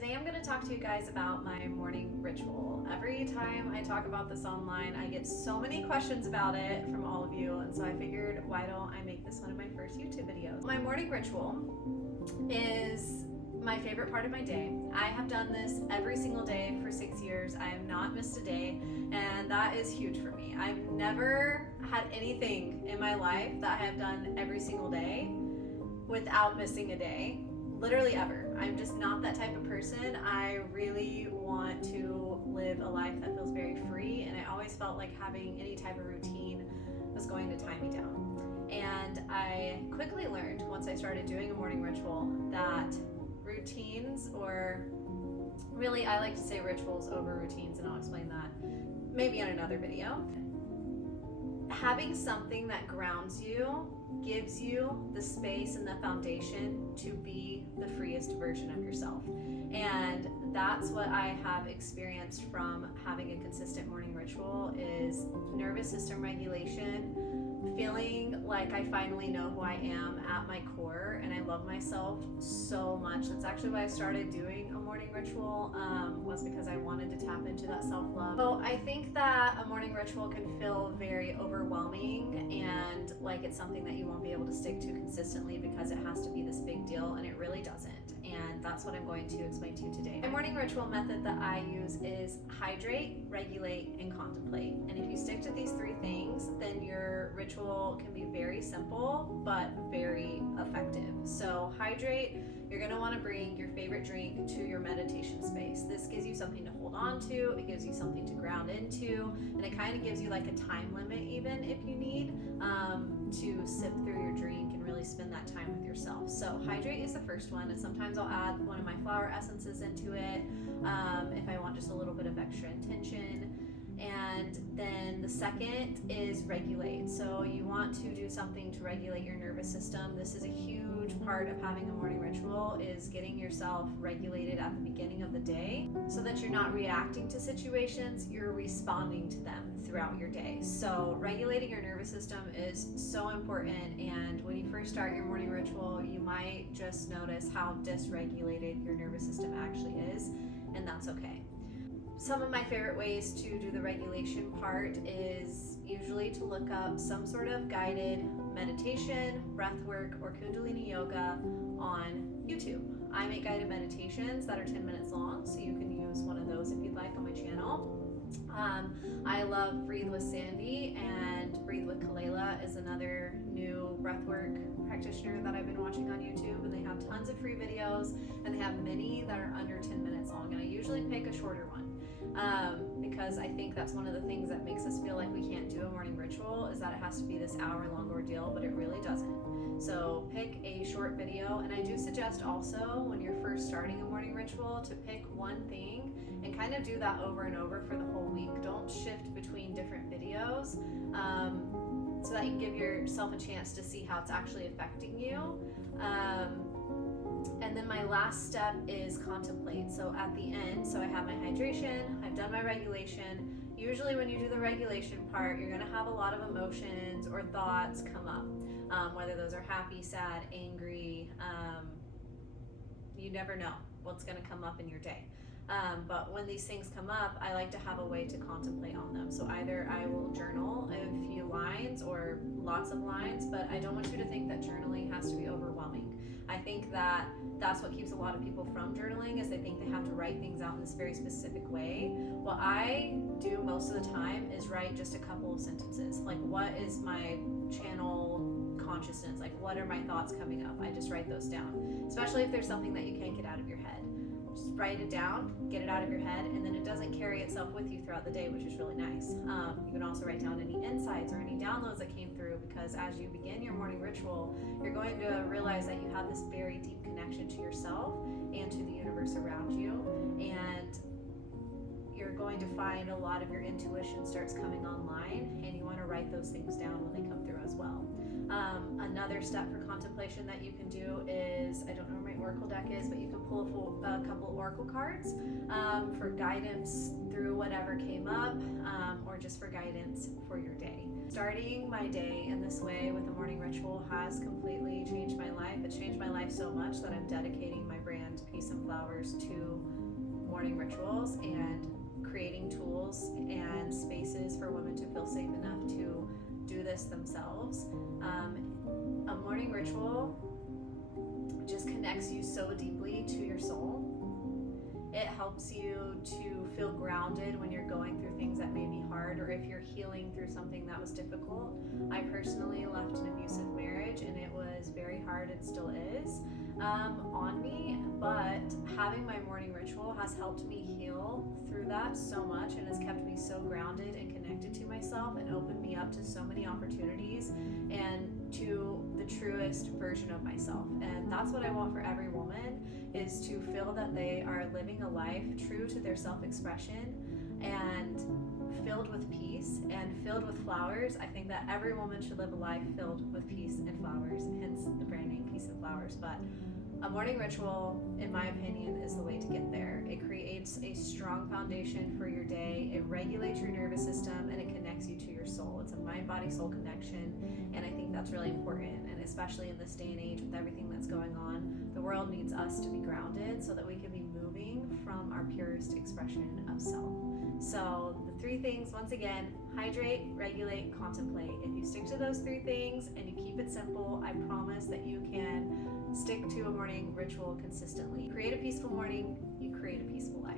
Today I'm going to talk to you guys about my morning ritual. Every time I talk about this online, I get so many questions about it from all of you, and so I figured, why don't I make this one of my first YouTube videos? My morning ritual is my favorite part of my day. I have done this every single day for 6 years. I have not missed a day, and that is huge for me. I've never had anything in my life that I have done every single day without missing a day. Literally ever. I'm just not that type of person. I really want to live a life that feels very free, and I always felt like having any type of routine was going to tie me down. And I quickly learned, once I started doing a morning ritual, that routines, or really I like to say rituals over routines, and I'll explain that maybe in another video. Having something that grounds you gives you the space and the foundation to be the freest version of yourself. And that's what I have experienced from having a consistent morning ritual, is nervous system regulation, feeling like I finally know who I am at my core, and I love myself so much. That's actually why I started doing a morning ritual, was because I wanted to tap into that self-love. So I think that a morning ritual can feel very overwhelming and like it's something that you won't be able to stick to consistently because it has to be this big deal, and it really doesn't. And that's what I'm going to explain to you today. My morning ritual method that I use is hydrate, regulate, and contemplate. And if you stick to these three things, then your ritual can be very simple but very effective. So hydrate, you're going to want to bring your favorite drink to your meditation space. This gives you something to hold on to, it gives you something to ground into, and it kind of gives you like a time limit, even if you need, to sip through your drink and really spend that time with yourself. So hydrate is the first one, and sometimes I'll add one of my flower essences into it if I want just a little bit of extra intention. And then the second is regulate. So you want to do something to regulate your nervous system. This is a huge part of having a morning ritual, is getting yourself regulated at the beginning of the day so that you're not reacting to situations, you're responding to them throughout your day. So regulating your nervous system is so important, and when you first start your morning ritual, you might just notice how dysregulated your nervous system actually is, and that's okay. Some of my favorite ways to do the regulation part is usually to look up some sort of guided meditation, breath work, or Kundalini yoga on YouTube. I make guided meditations that are 10 minutes long, so you can use one of those if you'd like on my channel. I love Breathe with Sandy, and Breathe with Kalela is another new breathwork practitioner that I've been watching on YouTube, and they have tons of free videos, and they have many that are under 10 minutes long, and I usually pick a shorter one. Because I think that's one of the things that makes us feel like we can't do a morning ritual, is that it has to be this hour-long ordeal, but it really doesn't. So pick a short video, and I do suggest also, when you're first starting a morning ritual, to pick one thing and kind of do that over and over for the whole week. Don't shift between different videos, so that you can give yourself a chance to see how it's actually affecting you. And then my last step is contemplate. So at the end, so I have my hydration, I've done my regulation. Usually when you do the regulation part, you're gonna have a lot of emotions or thoughts come up, whether those are happy, sad, angry. You never know what's gonna come up in your day. But when these things come up, I like to have a way to contemplate on them. So either I will journal a few lines or lots of lines, but I don't want you to think that journaling has to be overwhelming. I think that that's what keeps a lot of people from journaling, is they think they have to write things out in this very specific way. What I do most of the time is write just a couple of sentences. Like, what is my channel consciousness? Like, what are my thoughts coming up? I just write those down, especially if there's something that you can't get out of your head. Just write it down, get it out of your head, and then it doesn't carry itself with you throughout the day, which is really nice. You can also write down any insights or any downloads that came through, because as you begin your morning ritual, you're going to realize that you have this very deep connection to yourself and to the universe around you, and you're going to find a lot of your intuition starts coming online, and you want to write those things down when they come through as well. Another step for contemplation that you can do is, I don't know where my oracle deck is, but you can pull a couple oracle cards for guidance through whatever came up, or just for guidance for your day. Starting my day in this way with a morning ritual has completely changed my life. It's changed my life so much that I'm dedicating my brand and peace and flowers to morning rituals and creating tools and spaces for women to feel safe enough to do this themselves. A morning ritual just connects you so deeply to your soul. It helps you to feel grounded when you're going through things that may be hard, or if you're healing through something that was difficult. I personally left an abusive marriage, and it was very hard, and still is, on me, but having my morning ritual has helped me heal through that so much, and has kept me so grounded and connected to myself, and opened me up to so many opportunities and to the truest version of myself. And that's what I want for every woman, is to feel that they are living a life true to their self-expression and filled with peace and filled with flowers. I think that every woman should live a life filled with peace and flowers, hence the brand name Peace and Flowers. But a morning ritual, in my opinion, is the way to get there. It creates a strong foundation for your day, it regulates your nervous system, and it connects you to your soul. It's a mind-body-soul connection, and I think that's really important. And especially in this day and age with everything that's going on, the world needs us to be grounded so that we can be moving from our purest expression of self. So the three things, once again: hydrate, regulate, contemplate. If you stick to those three things and you keep it simple, I promise that you can stick to a morning ritual consistently. Create a peaceful morning, you create a peaceful life.